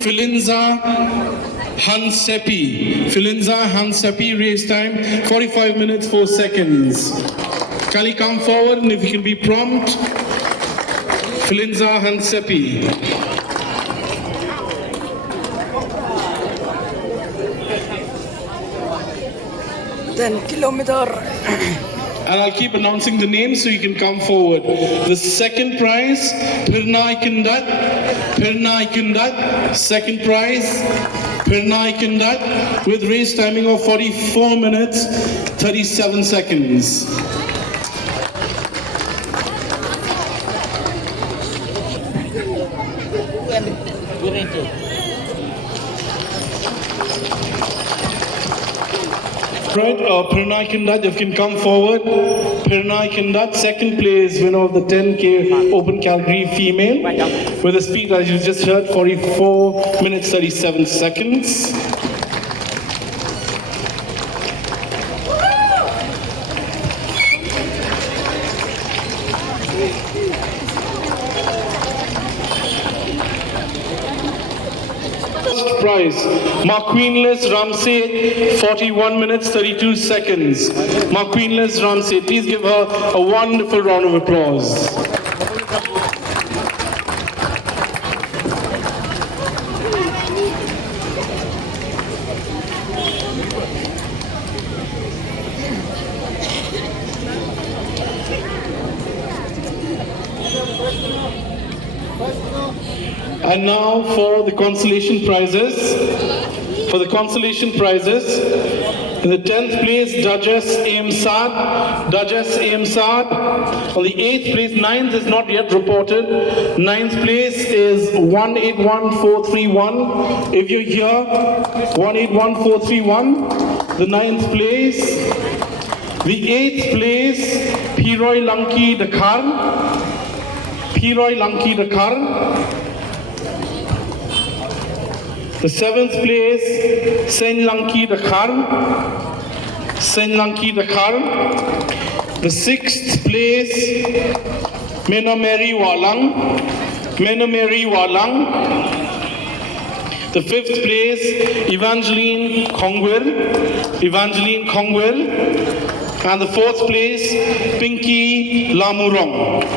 Filinza Hansepi, race time 45 minutes 4 seconds. Kindly come forward and if you can be prompt. Filinza Hansepi. 10 kilometer. And I'll keep announcing the names so you can come forward. The second prize, Pirnai Kindat. Second prize, Pirnai Kindat, with race timing of 44 minutes, 37 seconds. Right, Pirnai Kindat, if you can come forward. Pirnai Kindat, second place winner of the 10K Open Calgary female, with a speed, as you just heard, 44 minutes 37 seconds. Prize, Marqueenless Ramsey, 41 minutes 32 seconds. Marqueenless Ramsey, please give her a wonderful round of applause. And now for the consolation prizes. In the 10th place, Duchess Aimsad. On the 8th place, 9th is not yet reported. 9th place is 181431. If you're here, 181431. The 9th place. The 8th place, Piroy Lanki Dakar. The 7th place, Sen Lanki Dakar. The 6th place, Menomeri Walang. The 5th place, Evangeline Kongwil. And the 4th place, Pinky Lamurong.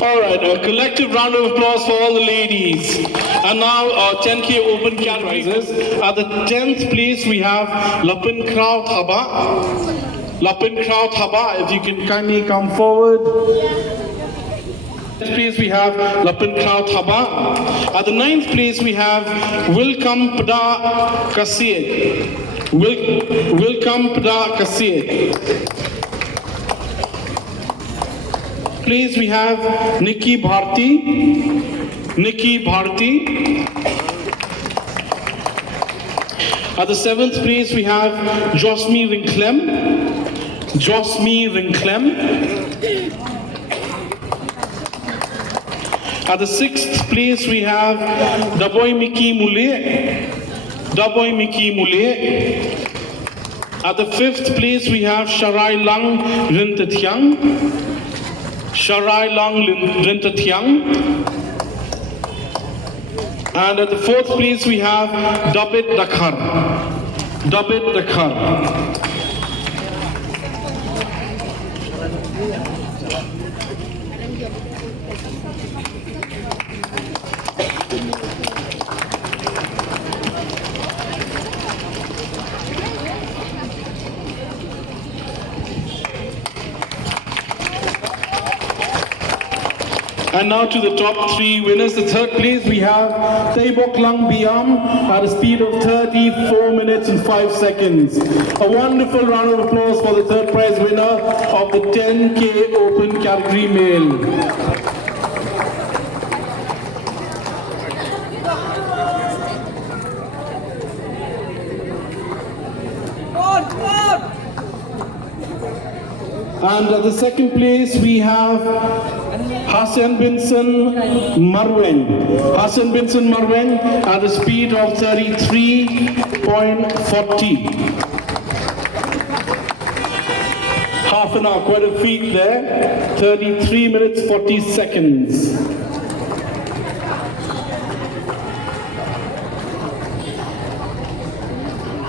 All right, a collective round of applause for all the ladies. And now our 10K Open Cat prizes. At the 10th place, we have Lapin Kraut Haba, if you can kindly come forward. At the 10th place, we have Lapin Kraut Haba. At the 9th place, we have Wilcom Pada Kasid. Please, we have Nikki Bharti. At the 7th place, we have Josmi Rinklem. At the 6th place, we have Daboy Miki Mule. At the 5th place, we have Sharai Lang Rintathyang. And at the 4th place, we have Dabit Dakar. And now to the top 3 winners. The 3rd place, we have Taibok Lang Biam at a speed of 34 minutes and 5 seconds. A wonderful round of applause for the 3rd prize winner of the 10K Open Calgary Male. And at the second place, we have Hassan Binson Marwen. Hassan Binson Marwen at a speed of 33.40. Half an hour, quite a feat there. 33 minutes, 40 seconds.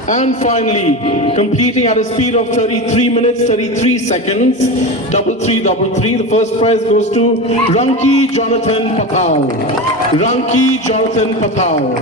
And finally, completing at a speed of 33 minutes, 33 seconds, 3333. The first prize goes to Ranki Jonathan Patel. Ranki Jonathan Patel.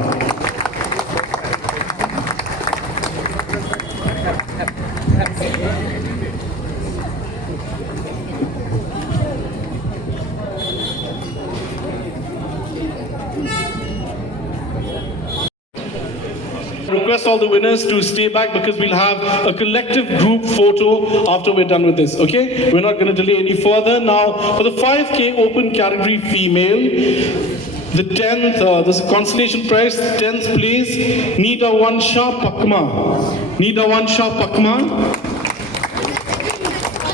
Request all the winners to stay back because we'll have a collective group photo after we're done with this, okay? We're not going to delay any further. Now, for the 5K open category female, the 10th, this consolation prize, 10th place, Nida Wansha Pakma. Nida Wansha Pakma.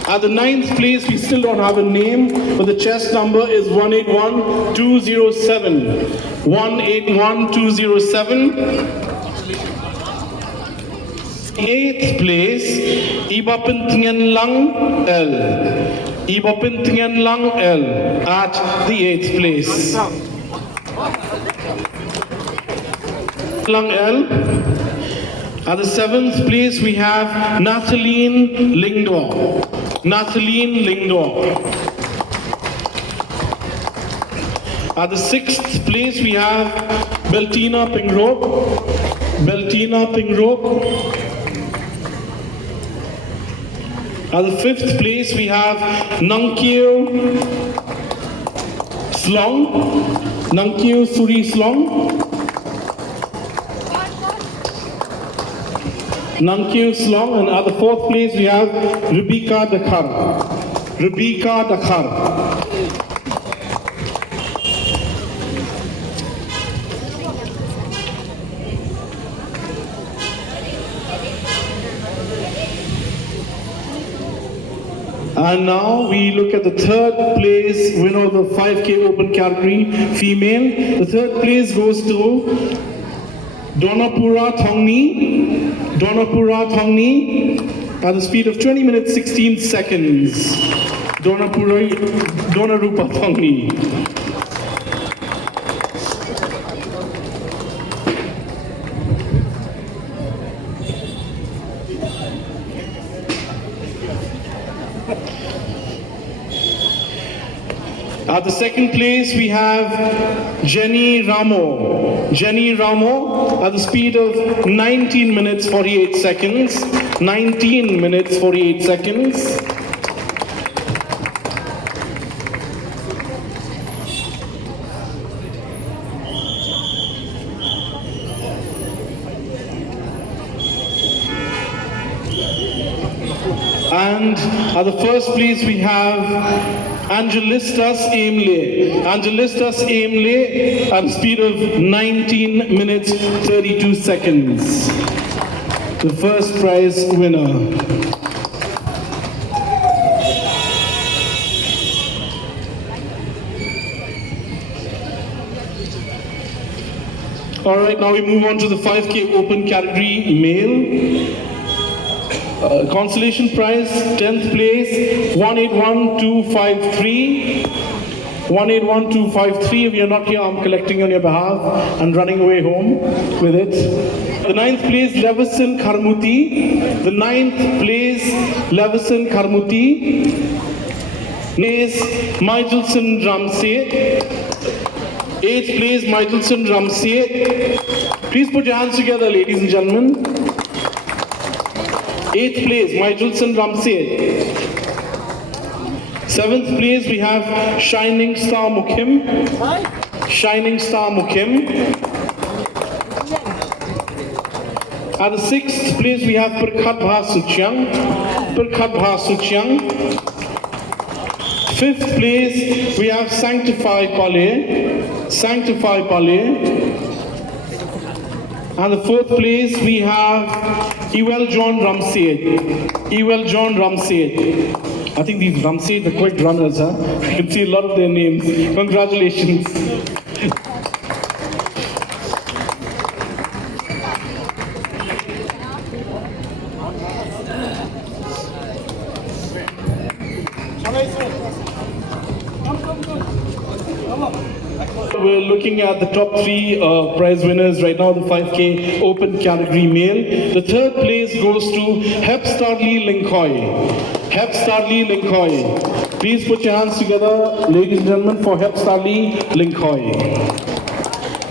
At the 9th place, we still don't have a name, but the chest number is 181207. 181207. 8th place, Ibapintian Lang L. Ibapintian Lang L at the 8th place. Lang L. At the 7th place, we have Nathaline Lingdor. Nathaline Lingdor. At the 6th place, we have Beltina Pingrok. Beltina Pingrok. At the 5th place, we have Nangkyo Slong. Nangkyo Suri Slong. Nangkyo Slong. And at the 4th place, we have Rebecca Dakhar. Rebecca Dakhar. And now we look at the 3rd place winner of the 5K open category, female. The 3rd place goes to Donapura Thongni. Donapura Thongni at the speed of 20 minutes, 16 seconds. Donarupa Thongni. At the 2nd place, we have Jenny Ramo. Jenny Ramo at the speed of 19 minutes, 48 seconds. 19 minutes, 48 seconds. And at the 1st place, we have Angelistas Aimle. Angelistas Aimle at a speed of 19 minutes 32 seconds. The first prize winner. All right, now we move on to the 5K open category male. Consolation prize, 10th place, 181253. 181253. If you're not here, I'm collecting on your behalf and running away home with it. The 9th place, Leveson Karmuti. The 9th place, Leveson Karmuti. Place, Michelson Ramsey. 8th place, Michelson Ramsey. Please put your hands together, ladies and gentlemen. 8th place, Michelson Ramsey. 7th place, we have Shining Star Mukim. Shining Star Mukim. At the 6th place, we have Perkhat Bha Suchyang. Perkhat Bha Suchyang. 5th place, we have Sanctify Pale. Sanctify Pale. And the 4th place, we have Ewell John Ramsey. Ewell John Ramsey. I think these Ramses are quite runners, huh? You can see a lot of their names. Congratulations. We're looking at the top three prize winners right now, the 5K open category male. The third place goes to Hep Starley Linkoy. Hep Starley Linkoy. Please put your hands together, ladies and gentlemen, for Hep Starley Linkoy.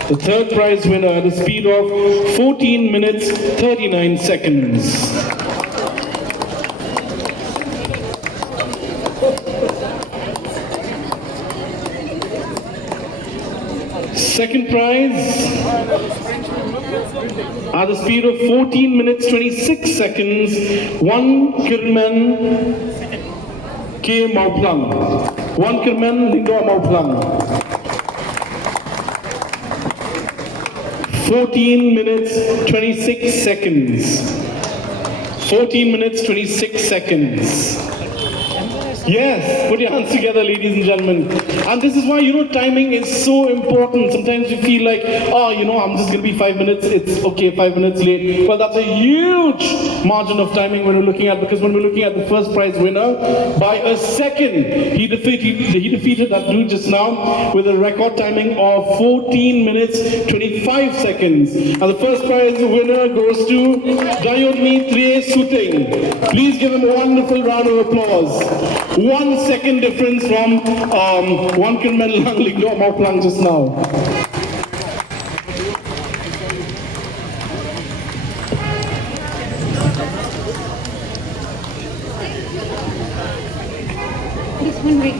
The third prize winner at a speed of 14 minutes 39 seconds. Second prize at a speed of 14 minutes 26 seconds, 1 Kirman K. Mauplang. 1 Kirman Lingua Mauplang. 14 minutes 26 seconds. 14 minutes 26 seconds. Yes, put your hands together, ladies and gentlemen. And this is why, timing is so important. Sometimes you feel like, oh, I'm just going to be 5 minutes. It's okay, 5 minutes late. Well, that's a huge margin of timing because when we're looking at the first prize winner, by a second, he defeated that dude just now with a record timing of 14 minutes, 25 seconds. And the first prize winner goes to Dayodmi Triye Suting. Please give him a wonderful round of applause. 1 second difference from 1 Kirman Lingua Mauplang just now. This one ring.